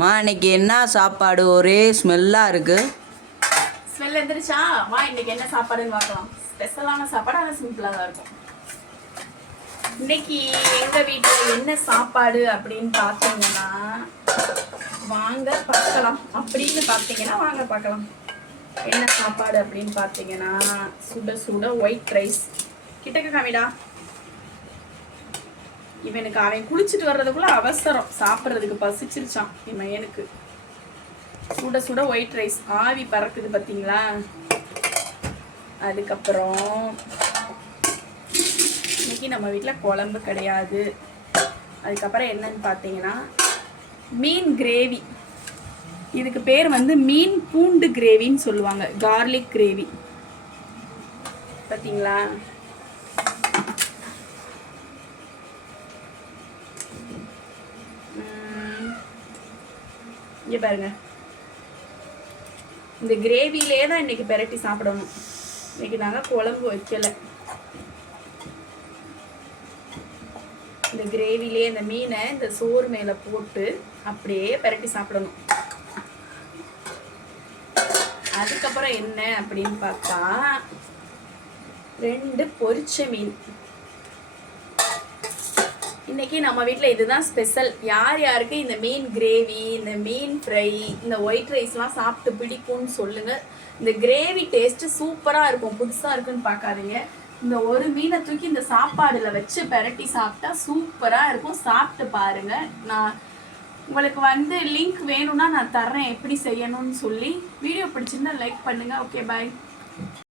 மா இன்னைக்கு என்ன சாப்பாடு? ஒரே ஸ்மெல்லாக இருக்குது. ஸ்மெல் எந்திரிச்சா வா இன்னைக்கு என்ன சாப்பாடுன்னு பார்க்கலாம். ஸ்பெஷலான சாப்பாடு, ஆனால் சிம்பிளாக தான் இருக்கும். இன்னைக்கு எங்கள் வீட்டில் என்ன சாப்பாடு அப்படின்னு பார்த்தீங்கன்னா வாங்க பார்க்கலாம். வாங்க பார்க்கலாம் என்ன சாப்பாடு அப்படின்னு பார்த்தீங்கன்னா சுட சுட ஒயிட் ரைஸ். கிட்டக்க காமிடா. இவனுக்கு அவன் குளிச்சுட்டு வர்றதுக்குள்ள அவசரம், சாப்பிட்றதுக்கு பசிச்சிருச்சான் என் மையனுக்கு. சுட சுட ஒயிட் ரைஸ் ஆவி பறக்குது பார்த்தீங்களா. அதுக்கப்புறம் இன்னைக்கு நம்ம வீட்டில் குழம்பு கிடையாது. அதுக்கப்புறம் என்னன்னு பார்த்தீங்கன்னா மீன் கிரேவி. இதுக்கு பேர் வந்து மீன் பூண்டு கிரேவின்னு சொல்லுவாங்க, கார்லிக் கிரேவி. பார்த்தீங்களா? இங்கே பாருங்க, இந்த கிரேவிலே தான் இன்னைக்கு பெரட்டி சாப்பிடணும். இன்னைக்கு நாங்கள் குழம்பு வைக்கல. இந்த கிரேவிலே இந்த மீனை இந்த சோறு மேலே போட்டு அப்படியே பெரட்டி சாப்பிடணும். அதுக்கப்புறம் என்ன அப்படின்னு பார்த்தா 2 பொரிச்ச மீன். இன்னைக்கு நம்ம வீட்டில் இதுதான் ஸ்பெஷல். யார் யாருக்கு இந்த மீன் கிரேவி, இந்த மீன் ஃப்ரை, இந்த ஒயிட் ரைஸ்லாம் சாப்பிட்டு பிடிக்கும்னு சொல்லுங்கள். இந்த கிரேவி டேஸ்ட்டு சூப்பராக இருக்கும். புதுசாக இருக்குன்னு பார்க்காதீங்க. இந்த ஒரு மீனை தூக்கி இந்த சாப்பாடில் வச்சு பெரட்டி சாப்பிட்டா சூப்பராக இருக்கும். சாப்பிட்டு பாருங்கள். நான் உங்களுக்கு வந்து லிங்க் வேணும்னா நான் தர்றேன் எப்படி செய்யணும்னு சொல்லி. வீடியோ பிடிச்சிருந்தா லைக் பண்ணுங்கள். ஓகே, பாய்.